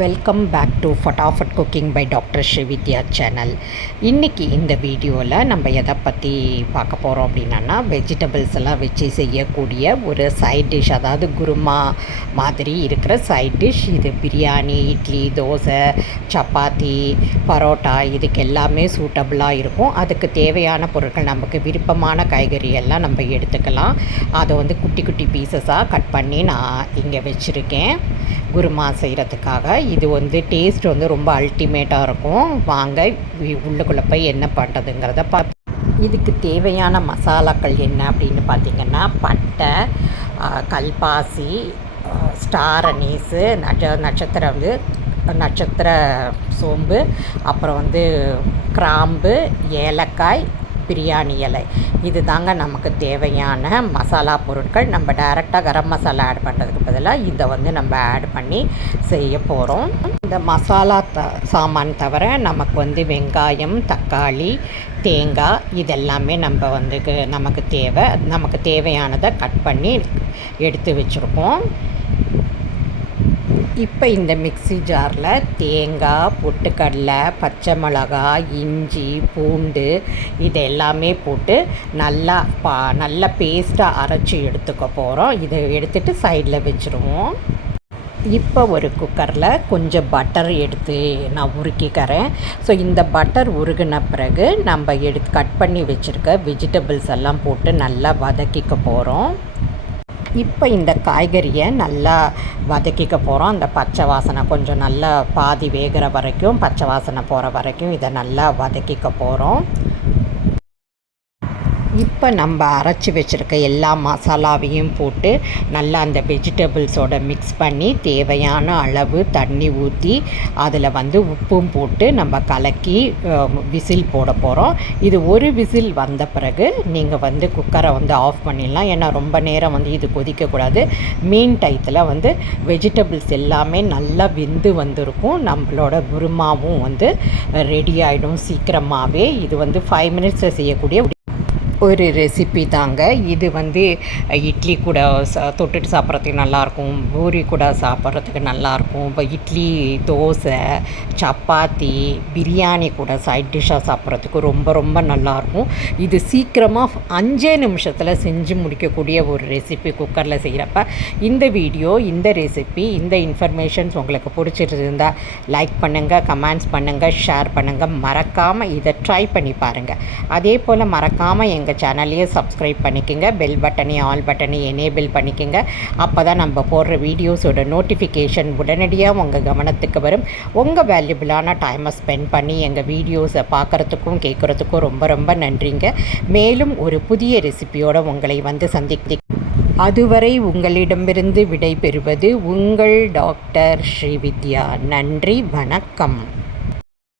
Welcome back to Fatafat cooking by doctor Srividya channel. இன்றைக்கி இந்த வீடியோவில் நம்ம எதை பற்றி பார்க்க போகிறோம் அப்படின்னா, வெஜிடபிள்ஸ் எல்லாம் வச்சு செய்யக்கூடிய ஒரு சைட் டிஷ், அதாவது குருமா மாதிரி இருக்கிற சைட் டிஷ். இது பிரியாணி, இட்லி, தோசை, சப்பாத்தி, பரோட்டா இதுக்கு எல்லாமே சூட்டபுளாக இருக்கும். அதுக்கு தேவையான பொருட்கள் நமக்கு விருப்பமான காய்கறி எல்லாம் நம்ம எடுத்துக்கலாம். அதை குட்டி குட்டி பீசஸாக கட் பண்ணி நான் இங்கே வச்சுருக்கேன் குருமா செய்கிறதுக்காக. இது டேஸ்ட் ரொம்ப அல்டிமேட்டாக இருக்கும். வாங்க உள்ளுக்குள்ளே போய் என்ன பண்ணுறதுங்கிறத இதுக்கு தேவையான மசாலாக்கள் என்ன அப்படின்னு பார்த்திங்கன்னா, பட்டை, கல்பாசி, ஸ்டார் அனீஸு, நட்சத்திர சோம்பு, அப்புறம் கிராம்பு, ஏலக்காய், பிரியாணி இலை. இது தாங்க நமக்கு தேவையான மசாலா பொருட்கள். நம்ம டைரெக்டாக கரம் மசாலா ஆட் பண்ணுறதுக்கு பதிலாக இதை நம்ம ஆட் பண்ணி செய்ய போகிறோம். இந்த மசாலா சாமான் தவிர நமக்கு வெங்காயம், தக்காளி, தேங்காய் இதெல்லாமே நமக்கு தேவையானதை கட் பண்ணி எடுத்து வச்சுருக்கோம். இப்போ இந்த மிக்ஸி ஜாரில் தேங்காய், பொட்டுக்கடலை, பச்சை மிளகாய், இஞ்சி, பூண்டு இது எல்லாமே போட்டு நல்லா பேஸ்ட்டாக அரைச்சி எடுத்துக்க போகிறோம். இதை எடுத்துகிட்டு சைடில் வச்சுருவோம். இப்போ ஒரு குக்கரில் கொஞ்சம் பட்டர் எடுத்து நான் உருக்கிக்கிறேன். ஸோ இந்த பட்டர் உருகின பிறகு நம்ம கட் பண்ணி வச்சுருக்க வெஜிடபிள்ஸ் எல்லாம் போட்டு நல்லா வதக்கிக்க போகிறோம். இப்போ இந்த காய்கறியை நல்லா வதக்கிக்க போகிறோம். அந்த பச்சை வாசனை கொஞ்சம் நல்லா பாதி வேகிற வரைக்கும், பச்சை வாசனை போகிற வரைக்கும் இதை நல்லா வதக்கிக்க போகிறோம். இப்போ நம்ம அரைச்சி வச்சுருக்க எல்லா மசாலாவையும் போட்டு நல்லா அந்த வெஜிடபிள்ஸோட மிக்ஸ் பண்ணி தேவையான அளவு தண்ணி ஊற்றி அதில் உப்பும் போட்டு நம்ம கலக்கி விசில் போட போகிறோம். இது ஒரு விசில் வந்த பிறகு நீங்கள் குக்கரை ஆஃப் பண்ணிடலாம். ஏன்னா ரொம்ப நேரம் இது கொதிக்கக்கூடாது. மீன் டயத்தில் வெஜிடபிள்ஸ் எல்லாமே நல்லா வெந்து வந்திருக்கும். நம்மளோட குருமாவும் ரெடி ஆகிடும் சீக்கிரமாகவே. இது 5 மினிட்ஸில் செய்யக்கூடிய ஒரு ரெசிபி தாங்க. இது இட்லி கூட தொட்டுட்டு சாப்பிட்றதுக்கு நல்லாயிருக்கும், பூரி கூட சாப்பிட்றதுக்கு நல்லாயிருக்கும். இப்போ இட்லி, தோசை, சப்பாத்தி, பிரியாணி கூட சைட் டிஷ்ஷாக சாப்பிட்றதுக்கு ரொம்ப நல்லாயிருக்கும். இது சீக்கிரமாக 5 நிமிஷத்தில் செஞ்சு முடிக்கக்கூடிய ஒரு ரெசிபி குக்கரில் செய்கிறப்ப. இந்த வீடியோ, இந்த ரெசிபி, இந்த இன்ஃபர்மேஷன்ஸ் உங்களுக்கு பிடிச்சிருந்தால் லைக் பண்ணுங்கள், கமெண்ட்ஸ் பண்ணுங்கள், ஷேர் பண்ணுங்கள். மறக்காமல் இதை ட்ரை பண்ணி பாருங்கள். அதே போல் மறக்காமல் எங்கள் சேனலையே சப்ஸ்கிரைப் பண்ணிக்கோங்க. பெல் பட்டனை, ஆல் பட்டனை எனேபிள் பண்ணிக்கோங்க. அப்போ தான் நம்ம போடுற வீடியோஸோட நோட்டிஃபிகேஷன் உடனடியாக உங்கள் கவனத்துக்கு வரும். உங்கள் வேல்யூபிளான டைமை ஸ்பெண்ட் பண்ணி எங்கள் வீடியோஸை பார்க்குறதுக்கும் கேட்குறதுக்கும் ரொம்ப நன்றிங்க. மேலும் ஒரு புதிய ரெசிபியோடு உங்களை சந்திக்க அதுவரை உங்களிடமிருந்து விடை பெறுவது உங்கள் டாக்டர் ஸ்ரீவித்யா. நன்றி, வணக்கம்.